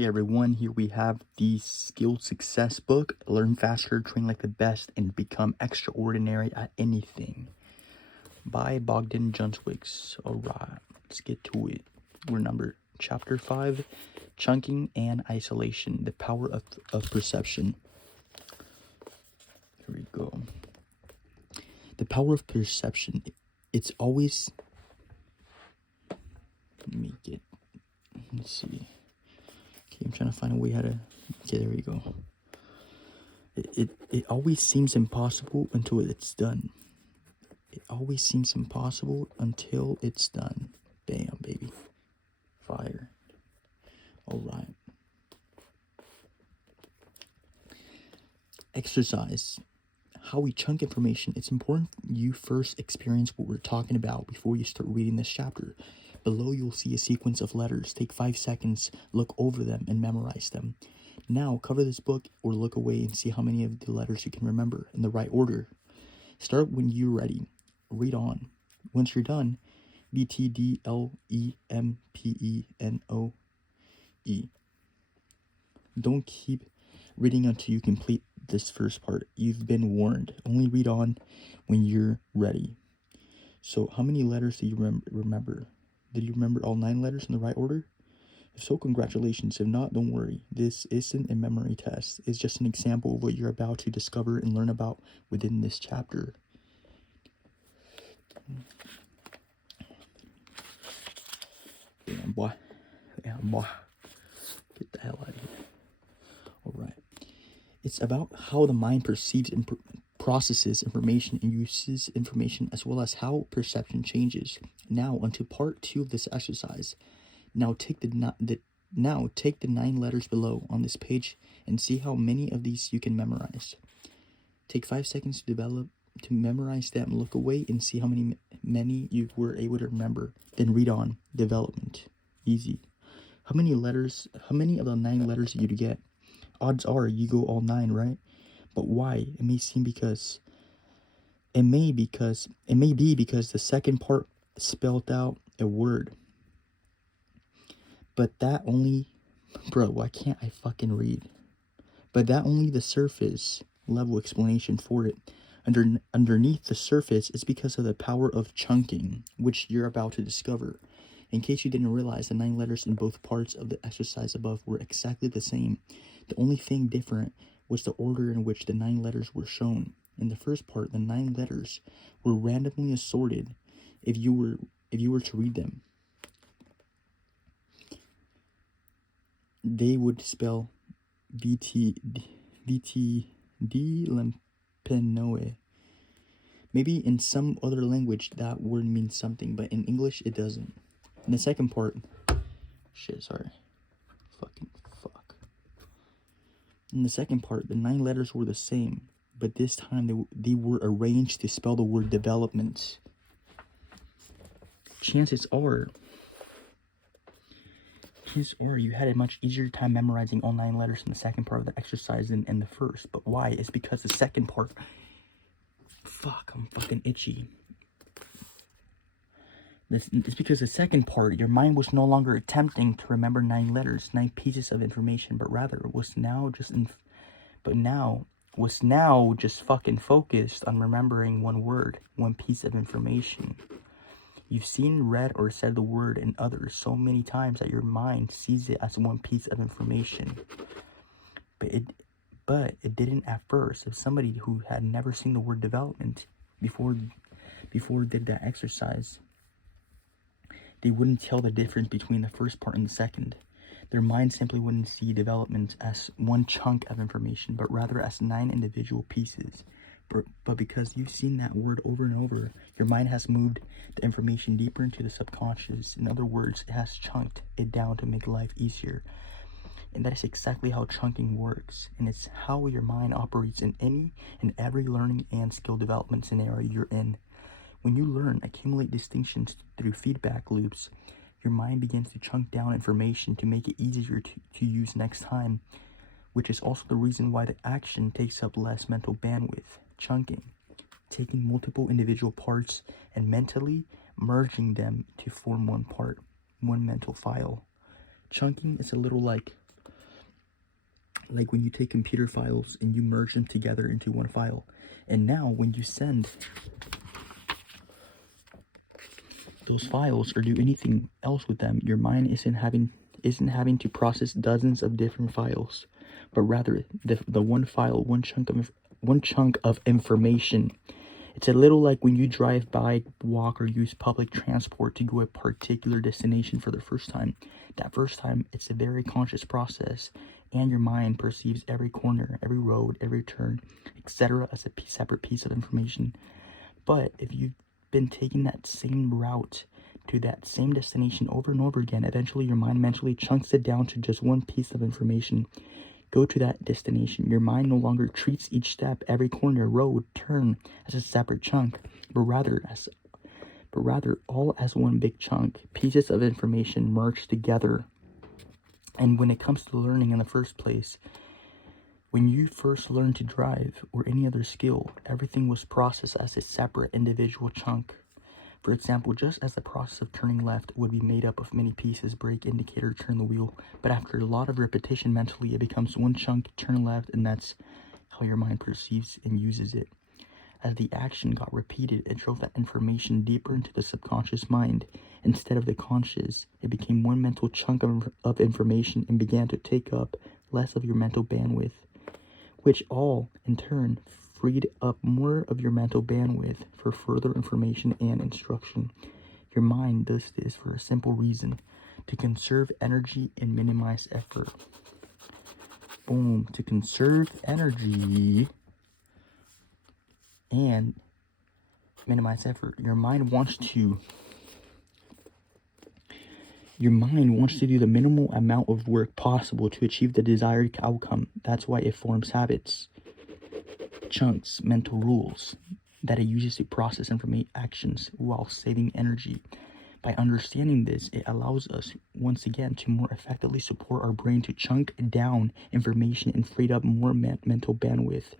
Hey everyone, here we have the Skill Success book. Learn faster, train like the best, and become extraordinary at anything. By Bogdan Juncwicz. Alright, let's get to it. We're chapter 5, Chunking and Isolation, the Power of Perception. Here we go. The power of perception. It's always... Let's see. Okay, I'm trying to find a way how to... Okay, there we go. It always seems impossible until it's done. It always seems impossible until it's done. Bam, baby. Fire. Alright. Exercise. How we chunk information. It's important you first experience what we're talking about before you start reading this chapter. Below you'll see a sequence of letters. Take 5 seconds, look over them, and memorize them. Now cover this book or look away and see how many of the letters you can remember in the right order. Start when you're ready. Read on. Once you're done, BTDLEMPENOE. Don't keep reading until you complete this first part. You've been warned. Only read on when you're ready. So how many letters do you remember? Did you remember all 9 letters in the right order? If so, congratulations. If not, don't worry. This isn't a memory test. It's just an example of what you're about to discover and learn about within this chapter. Damn, boy. Get the hell out of here. Alright. It's about how the mind perceives and processes information and uses information, as well as how perception changes. Now, onto part 2 of this exercise. Now take the 9 letters below on this page and see how many of these you can memorize. Take 5 seconds to memorize them. Look away and see how many you were able to remember. Then read on. Development. Easy. How many of the 9 letters did you get? Odds are you go all 9, right? But why? It may be because the second part spelled out a word. But that only... Bro, why can't I fucking read? But that only the surface level explanation for it. Underneath the surface is because of the power of chunking, which you're about to discover. In case you didn't realize, the 9 letters in both parts of the exercise above were exactly the same. The only thing different was the order in which the 9 letters were shown. In the first part, the 9 letters were randomly assorted if you were to read them. They would spell VTD Lempenoe. Maybe in some other language that word means something, but in English it doesn't. In the second part, In the second part, the 9 letters were the same, but this time they were arranged to spell the word development. Chances are you had a much easier time memorizing all 9 letters in the second part of the exercise than in the first. But why? It's because the second part... Fuck, I'm fucking itchy. It's because the second part, your mind was no longer attempting to remember 9 letters, 9 pieces of information, but rather was now just fucking focused on remembering one word, one piece of information. You've seen, read, or said the word in others so many times that your mind sees it as one piece of information. But it didn't at first. If somebody who had never seen the word development before did that exercise, they wouldn't tell the difference between the first part and the second. Their mind simply wouldn't see development as one chunk of information, but rather as 9 individual pieces. But because you've seen that word over and over, your mind has moved the information deeper into the subconscious. In other words, it has chunked it down to make life easier. And that is exactly how chunking works. And it's how your mind operates in any and every learning and skill development scenario you're in. When you learn, accumulate distinctions through feedback loops, your mind begins to chunk down information to make it easier to use next time, which is also the reason why the action takes up less mental bandwidth. Chunking, taking multiple individual parts and mentally merging them to form one part, one mental file. Chunking is a little like like when you take computer files and you merge them together into one file. And now when you send those files or do anything else with them, your mind isn't having to process dozens of different files, but rather the one file, one chunk of information. It's a little like when you drive by, walk, or use public transport to go a particular destination for the first time. That first time, it's a very conscious process, and your mind perceives every corner, every road, every turn, etc. as a separate piece of information. But if you've been taking that same route to that same destination over and over again, eventually your mind mentally chunks it down to just one piece of information. Go to that destination. Your mind no longer treats each step, every corner, road, turn as a separate chunk, but rather all as one big chunk, pieces of information merged together. And when it comes to learning in the first place, when you first learned to drive or any other skill, everything was processed as a separate individual chunk. For example, just as the process of turning left would be made up of many pieces, brake, indicator, turn the wheel, but after a lot of repetition mentally, it becomes one chunk, turn left, and that's how your mind perceives and uses it. As the action got repeated, it drove that information deeper into the subconscious mind. Instead of the conscious, it became one mental chunk of information and began to take up less of your mental bandwidth, which all, in turn, freed up more of your mental bandwidth for further information and instruction. Your mind does this for a simple reason: to conserve energy and minimize effort. Boom. To conserve energy and minimize effort. Your mind wants to do the minimal amount of work possible to achieve the desired outcome. That's why it forms habits, chunks, mental rules that it uses to process information actions while saving energy. By understanding this, it allows us once again to more effectively support our brain to chunk down information and free up more mental bandwidth.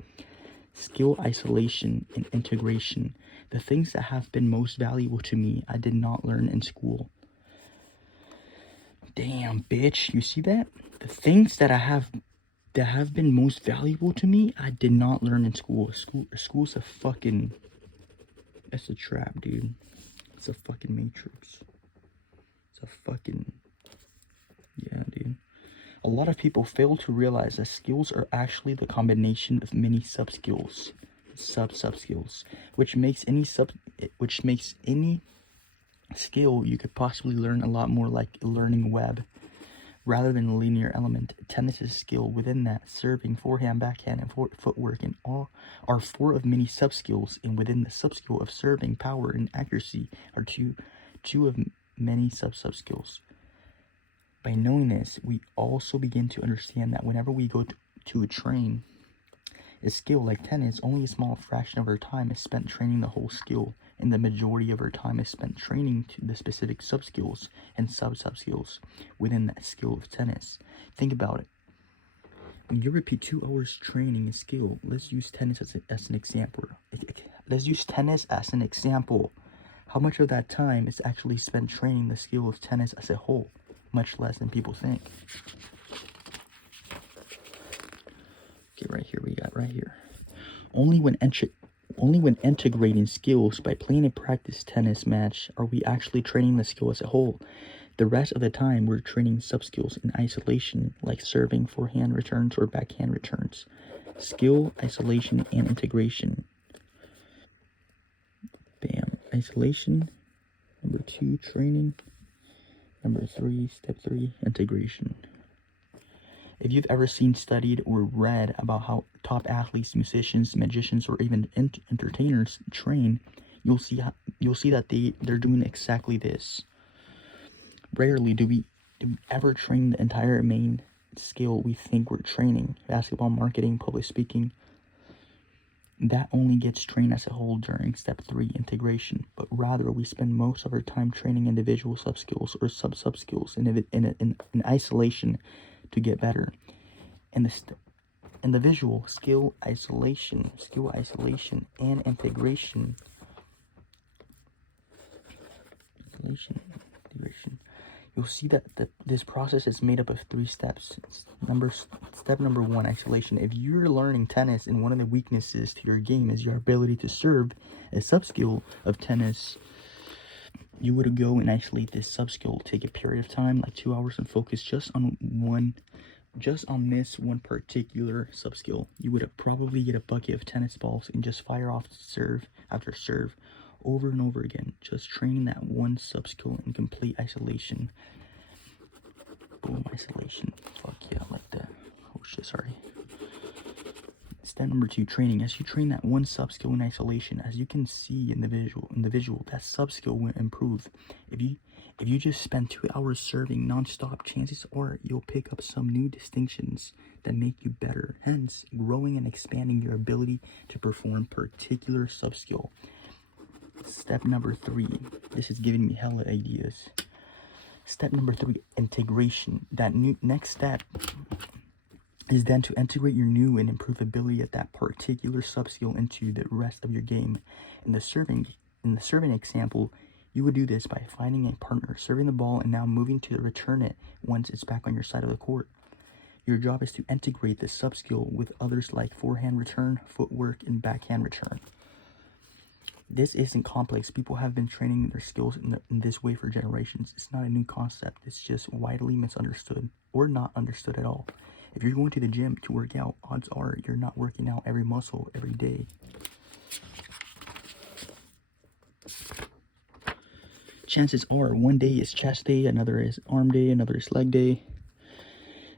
Skill isolation and integration. The things that have been most valuable to me, I did not learn in school. Damn, bitch, you see that? The things that have been most valuable to me, I did not learn in school. School's a fucking, it's a trap, dude. It's a fucking matrix. It's a fucking, yeah, dude. A lot of people fail to realize that skills are actually the combination of many sub-skills, which makes any skill you could possibly learn a lot more like learning web rather than a linear element. Tennis's skill within that, serving, forehand, backhand, and footwork, and all are four of many sub-skills, and within the sub-skill of serving, power, and accuracy are two of many sub-skills. By knowing this, we also begin to understand that whenever we go to train a skill like tennis, only a small fraction of our time is spent training the whole skill, and the majority of our time is spent training to the specific sub-skills and sub-skills within that skill of tennis. Think about it. When you repeat 2 hours training a skill, let's use tennis as an example. How much of that time is actually spent training the skill of tennis as a whole? Much less than people think. Okay, right here. Only when integrating skills by playing a practice tennis match are we actually training the skill as a whole. The rest of the time, we're training sub-skills in isolation, like serving, forehand returns, or backhand returns. Skill, isolation, and integration. Bam. Isolation. Number 2, training. Number 3, step 3, integration. If you've ever seen, studied, or read about how top athletes, musicians, magicians, or even entertainers train, you'll see that they're doing exactly this. Rarely do we ever train the entire main skill we think we're training. Basketball, marketing, public speaking. That only gets trained as a whole during step 3, integration, but rather we spend most of our time training individual sub-skills or sub-skills in isolation to get better. And the visual skill isolation and integration. you'll see that this process is made up of 3 steps. Step number 1, isolation. If you're learning tennis and one of the weaknesses to your game is your ability to serve, a sub-skill of tennis, you would go and isolate this sub-skill. Take a period of time, like 2 hours, and focus just on this one particular sub-skill. You would probably get a bucket of tennis balls and just fire off serve after serve over and over again, just training that one sub-skill in complete isolation. Boom, isolation. Fuck yeah, I like that. Oh shit, sorry. Step number 2, training. As you train that one sub-skill in isolation, as you can see in the visual, that sub-skill will improve. If you just spend 2 hours serving non-stop, chances are you'll pick up some new distinctions that make you better, hence growing and expanding your ability to perform particular sub-skill. Step number 3. This is giving me hella ideas. Step number 3, integration. That next step is then to integrate your new and improved ability at that particular sub-skill into the rest of your game. In the serving example, you would do this by finding a partner, serving the ball, and now moving to return it once it's back on your side of the court. Your job is to integrate this sub-skill with others like forehand return, footwork, and backhand return. This isn't complex. People have been training their skills in this way for generations. It's not a new concept. It's just widely misunderstood or not understood at all. If you're going to the gym to work out, odds are you're not working out every muscle every day. Chances are one day is chest day, another is arm day, another is leg day.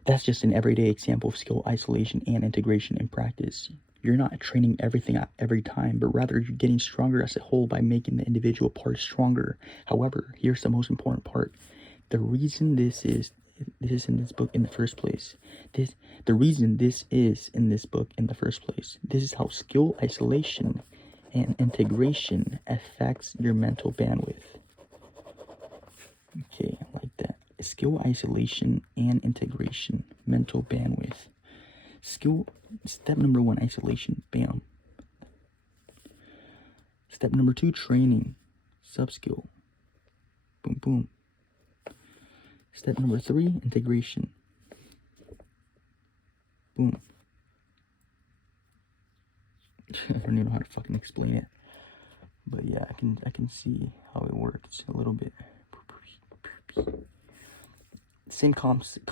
That's just an everyday example of skill isolation and integration in practice. You're not training everything out every time, but rather you're getting stronger as a whole by making the individual parts stronger. However, here's the most important part. The reason this is in this book in the first place. This is how skill isolation and integration affects your mental bandwidth. Okay, I like that. Skill isolation and integration, mental bandwidth. Step number 1, isolation, bam. Step number 2, training, sub-skill, boom, boom. Step number 3, integration, boom. I don't even know how to fucking explain it, but yeah, I can see how it works a little bit. Same concept,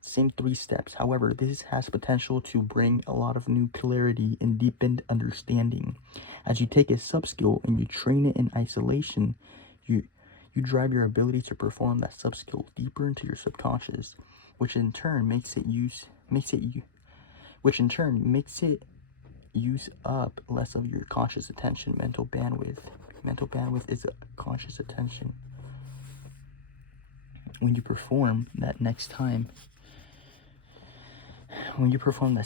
same 3 steps. However, this has potential to bring a lot of new clarity and deepened understanding. As you take a sub-skill and you train it in isolation, you drive your ability to perform that sub-skill deeper into your subconscious, which in turn makes it use up less of your conscious attention, mental bandwidth. Mental bandwidth is conscious attention. When you perform that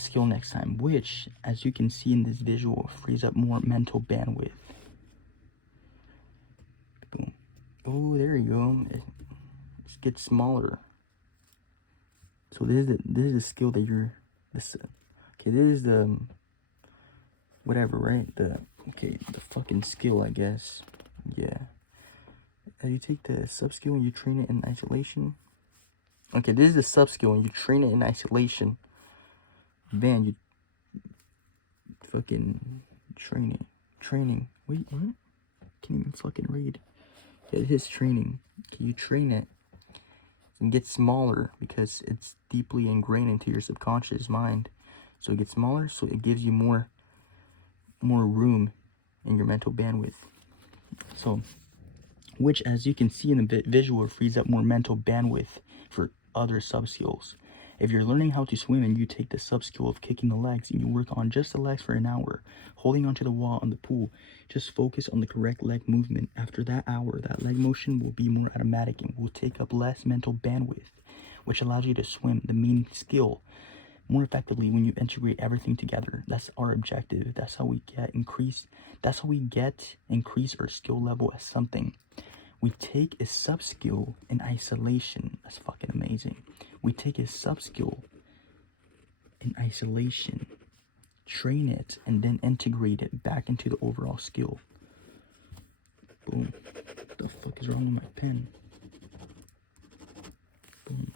skill next time, which, as you can see in this visual, frees up more mental bandwidth. Boom. Oh, there you go. It just gets smaller. So this is the skill that this is the whatever, right? The fucking skill, I guess. Yeah. As you take the sub-skill and you train it in isolation. Okay, this is the sub-skill and you train it in isolation. Then you fucking training. Wait, what? Can't even fucking read. Yeah, it is training. Okay, you train it and get smaller because it's deeply ingrained into your subconscious mind. So it gets smaller, so it gives you more room in your mental bandwidth. So, which, as you can see in the visual, frees up more mental bandwidth for other sub-skills. If you're learning how to swim and you take the sub-skill of kicking the legs and you work on just the legs for an hour, holding onto the wall on the pool, just focus on the correct leg movement. After that hour, that leg motion will be more automatic and will take up less mental bandwidth, which allows you to swim the main skill more effectively when you integrate everything together. That's our objective. That's how we increase our skill level as something. We take a sub-skill in isolation. That's fucking amazing. We take a sub-skill in isolation, train it, and then integrate it back into the overall skill. Boom. What the fuck is wrong with my pen? Boom.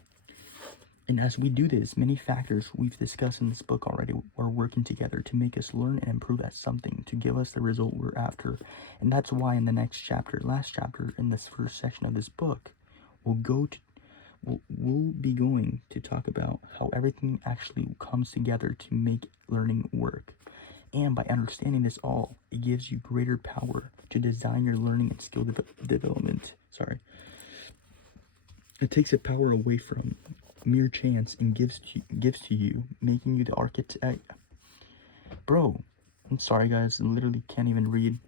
And as we do this, many factors we've discussed in this book already are working together to make us learn and improve at something, to give us the result we're after. And that's why in the next chapter, last chapter, in this first section of this book, we'll be going to talk about how everything actually comes together to make learning work. And by understanding this all, it gives you greater power to design your learning and skill development. It takes the power away from mere chance and gives to you, making you the architect. Bro, I'm sorry guys, I literally can't even reading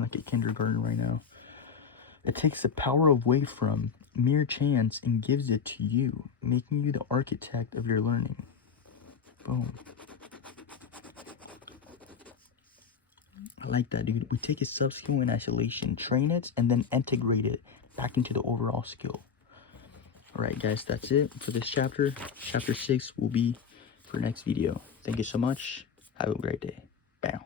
like a kindergarten right now. It takes the power away from mere chance and gives it to you, making you the architect of your learning. Boom. I like that, dude. We take a sub-skill in isolation, train it, and then integrate it back into the overall skill. Alright guys, that's it for this chapter. Chapter 6 will be for next video. Thank you so much. Have a great day. Bam.